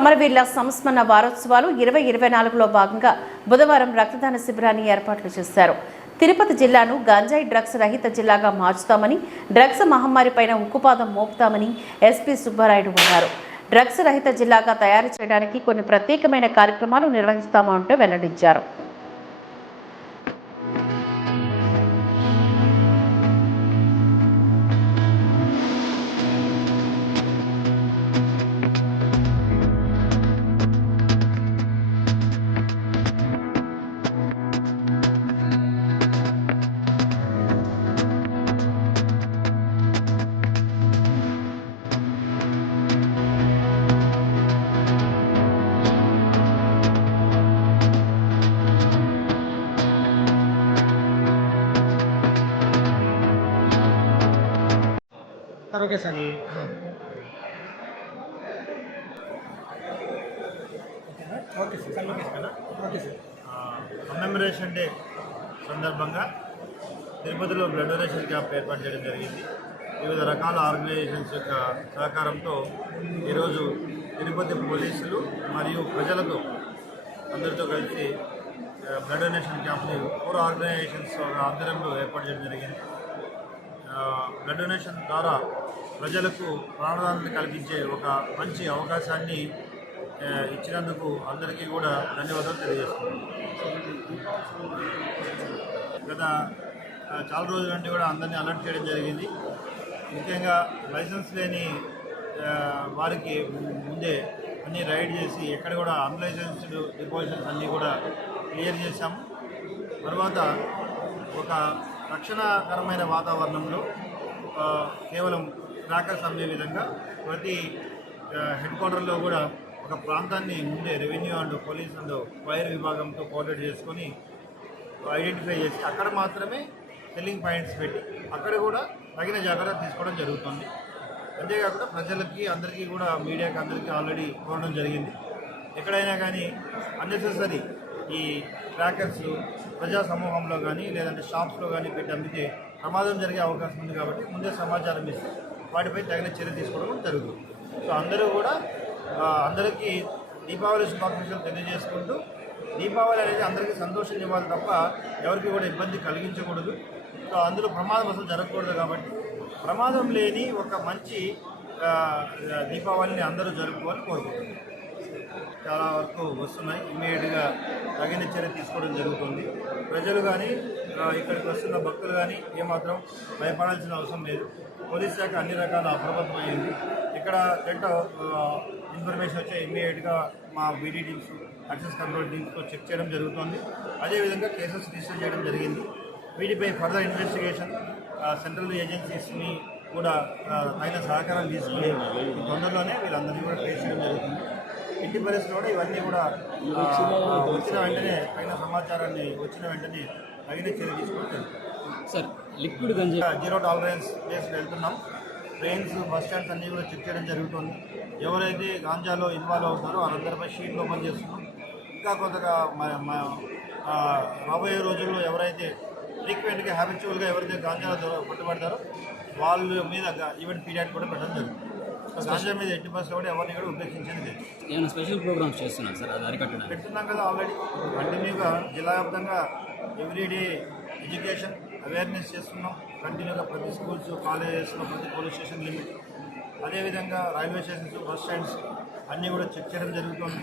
అమరవీరుల సంస్మరణ వారోత్సవాలు 2024లో భాగంగా బుధవారం రక్తదాన శిబిరాన్ని ఏర్పాట్లు చేశారు. తిరుపతి జిల్లాను గంజాయి డ్రగ్స్ రహిత జిల్లాగా మార్చుతామని, డ్రగ్స్ మహమ్మారిపైన ఉక్కుపాదం మోపుతామని ఎస్పీ సుబ్బారాయుడు అన్నారు. డ్రగ్స్ రహిత జిల్లాగా తయారు చేయడానికి కొన్ని ప్రత్యేకమైన కార్యక్రమాలు నిర్వహిస్తామంటూ వెల్లడించారు. Okay sir. Okay sir. Okay sir. Commemoration day సందర్భంగా తిరుపతిలో బ్లడ్ డొనేషన్ క్యాంప్ ఏర్పాటు చేయడం జరిగింది. వివిధ రకాల ఆర్గనైజేషన్స్ యొక్క సహకారంతో ఈరోజు తిరుపతి పోలీసులు మరియు ప్రజలతో అందరితో కలిసి బ్లడ్ డొనేషన్ క్యాంప్ని 4 ఆర్గనైజేషన్స్ ఆధ్వర్యంలో ఏర్పాటు చేయడం జరిగింది. బ్లడ్ డొనేషన్ ద్వారా ప్రజలకు ప్రాణదానాన్ని కల్పించే ఒక మంచి అవకాశాన్ని ఇచ్చినందుకు అందరికీ కూడా ధన్యవాదాలు తెలియజేస్తున్నాను. గత చాలా రోజుల నుండి కూడా అందరినీ అలర్ట్ చేయడం జరిగింది. ముఖ్యంగా లైసెన్స్ లేని వారికి ముందే అన్నీ రైడ్ చేసి ఎక్కడ కూడా అన్లైసెన్స్డ్ డిపాజిషన్స్ అన్నీ కూడా క్లియర్ చేశాము. తర్వాత ఒక రక్షణకరమైన వాతావరణంలో కేవలం క్రాకర్స్ అమ్మే విధంగా ప్రతి హెడ్ క్వార్టర్లో కూడా ఒక ప్రాంతాన్ని ముందే revenue and police and fire విభాగంతో కోఆర్డినేట్ చేసుకొని ఐడెంటిఫై చేసి అక్కడ మాత్రమే సెల్లింగ్ పాయింట్స్ పెట్టి అక్కడ కూడా తగిన జాగ్రత్త తీసుకోవడం జరుగుతుంది. అంతేకాకుండా ప్రజలకి అందరికీ కూడా మీడియాకి అందరికీ ఆల్రెడీ కోరడం జరిగింది. ఎక్కడైనా కానీ అన్నెసెసరీ ఈ ట్రాకర్స్ ప్రజా సమూహంలో కానీ లేదంటే షాప్స్లో కానీ పెట్టి అమ్మితే ప్రమాదం జరిగే అవకాశం ఉంది కాబట్టి ముందే సమాచారం ఇస్తే వాటిపై తగిన చర్య తీసుకోవడం జరుగుతుంది. సో అందరూ కూడా అందరికీ దీపావళి శుభాకాంక్షలు తెలియజేసుకుంటూ దీపావళి అనేది అందరికీ సంతోషం ఇవ్వాలి తప్ప ఎవరికి కూడా ఇబ్బంది కలిగించకూడదు. సో అందులో ప్రమాదం అసలు జరగకూడదు కాబట్టి ప్రమాదం లేని ఒక మంచి దీపావళిని అందరూ జరుపుకోవాలని కోరుకుంటున్నారు. చాలా వరకు వస్తున్నాయి. ఇమ్మీడియట్గా తగిన చర్య తీసుకోవడం జరుగుతుంది. ప్రజలు కానీ ఇక్కడికి వస్తున్న భక్తులు కానీ ఏమాత్రం భయపడాల్సిన అవసరం లేదు. పోలీస్ శాఖ అన్ని రకాల అప్రమత్తమైంది. ఇక్కడ టెంట్ ఇన్ఫర్మేషన్ వచ్చే ఇమ్మీడియట్గా మా బీడీ టీమ్స్ యాక్సెస్ కంట్రోల్ టీమ్స్తో చెక్ చేయడం జరుగుతుంది. అదేవిధంగా కేసెస్ రిజిస్టర్ చేయడం జరిగింది. వీటిపై ఫర్దర్ ఇన్వెస్టిగేషన్ సెంట్రల్ ఏజెన్సీస్ని కూడా తగిన సహకారం తీసుకుని తొందరలోనే వీళ్ళందరినీ కూడా ట్రేస్ చేయడం జరుగుతుంది. ఇంటి పరిస్థితులు కూడా ఇవన్నీ కూడా వచ్చిన వెంటనే తగిన సమాచారాన్ని వచ్చిన వెంటనే తగిన చర్య తీసుకోవడం జరుగుతుంది. సార్ లిక్విడ్ గంజా 0 టాలరెన్స్ ప్లేస్కి వెళ్తున్నాం. ట్రైన్స్, బస్ స్టాండ్స్ అన్నీ కూడా చెక్ చేయడం జరుగుతుంది. ఎవరైతే గాంజాలో ఇన్వాల్వ్ అవుతారో వాళ్ళందరిపై షీట్లు ఓపెన్ చేస్తున్నాం. ఇంకా కొంతగా రాబోయే రోజుల్లో ఎవరైతే ఫ్రీక్వెంట్గా హ్యాబిచువల్గా ఎవరైతే గాంజాలో పట్టుబడతారో వాళ్ళ మీద ఈవెంట్ పీరియడ్ కూడా పెట్టడం జరుగుతుంది. గాంజా మీద 80% కూడా ఎవరిని కూడా ఉపేక్షించేది లేదు. ఏమైనా స్పెషల్ ప్రోగ్రామ్స్ చేస్తున్నాం సార్ అది అరికట్టడానికి? పెడుతున్నాం కదా ఆల్రెడీ. కంటిన్యూగా జిల్లా వ్యాప్తంగా ఎవ్రీడే ఎడ్యుకేషన్ అవేర్నెస్ చేస్తున్నాం. కంటిన్యూగా ప్రతి స్కూల్స్, కాలేజెస్లో, ప్రతి పోలీస్ స్టేషన్ లిమిట్, అదేవిధంగా రైల్వే స్టేషన్స్, బస్ స్టాండ్స్ అన్నీ కూడా చెక్ చేయడం జరుగుతుంది.